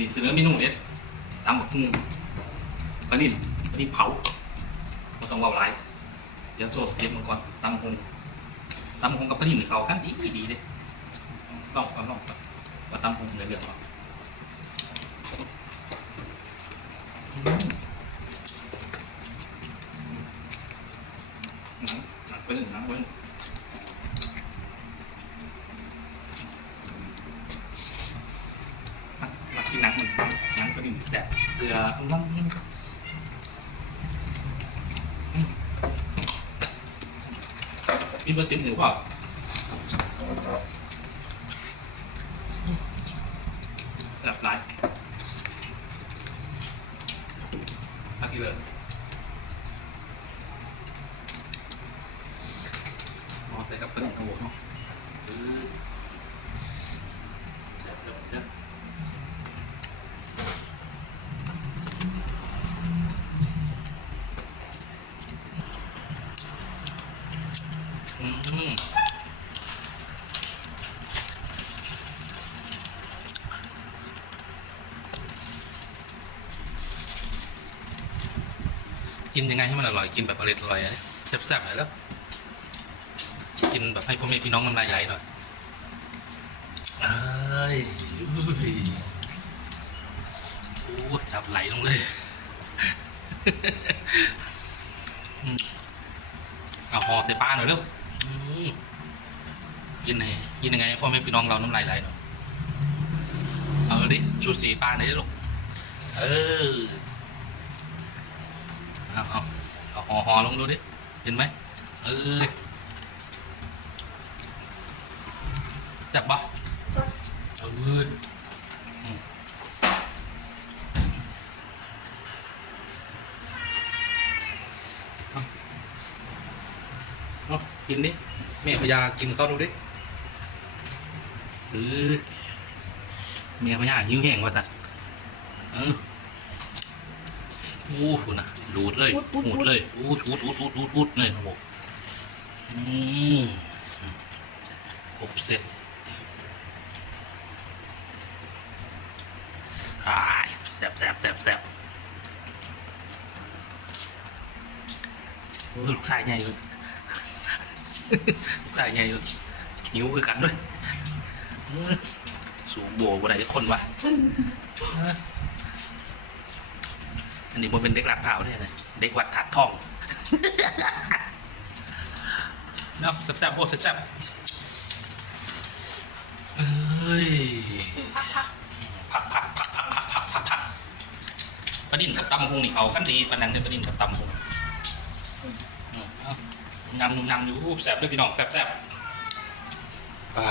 นี่เสนอเมนูเด็ดตำบักหุ่งปลานิ่มปลานิ่มเผาไม่ต้องว่าวไรเดี๋ยวโซสเตรียมมาก่อนตำบักหุ่งตำบักหุ่งกับปลานิ่มเขากันดีดีเลยลองก่อนลองก่อนว่าตำบักหุ่งในเรื่องก่อไปหนึ่งนังไปหนึ่ง มามากินหนังมันหนังก็ดิ่ง แสบเกลือน้ำมีเบอร์ตินหรือเปล่าแบบไรมากินเลยมอใส่กับเป็นทั้งหมดเนาะ กินยังไงให้มันอร่อยกินแบบอร่อยอร่อยแซ่บๆหน่อยแล้วกินแบบให้พ่อแม่พี่น้องน้ำลายไหลหน่อยเอ้ยอุ้ยโอ้จับไหลลงเลยเอาห่อใส่ปลาหน่อยเร็วกินไงกินยังไงพ่อแม่พี่น้องเราน้ำลายไหลหน่อยเอาดิชูสีปลาหน่อยลูกเออ เอาเอาเอาห่อห่อลงดูดิ เห็นไหมเออแซ่บปะเอออืมเอากินดิแม่พยากินเข้าดูดิเออแม่พยาหิวแห้งว่ะสัตว์เออ อ้โหนะดูดเลยหูดเลยอู้ดูดดูดดูดดูดดูดเลยนะบอกอืมครบเสร็จอ่ายแซ่บแซ่บแซ่บแซ่บโอ้ยลูกชายใหญ่เลยลูกชายใหญ่เลยหิวคือกันด้วยสูงโบว์อะไรจะคนวะ อันนี้มันเป็นเด็กหลัดเผาเนี่ยนะเด็กวัดถัดทองเนาะแซ่บโอ้แซ่บเอ้ยผักผักผักผักผักผักผักผักปลาดินกับตำหงนี่เขากันดีปนังเนี่ยปลาดินกับตำหงอืมเอานำนำอยู่แซ่บด้วยพี่น้องแซ่บอ่า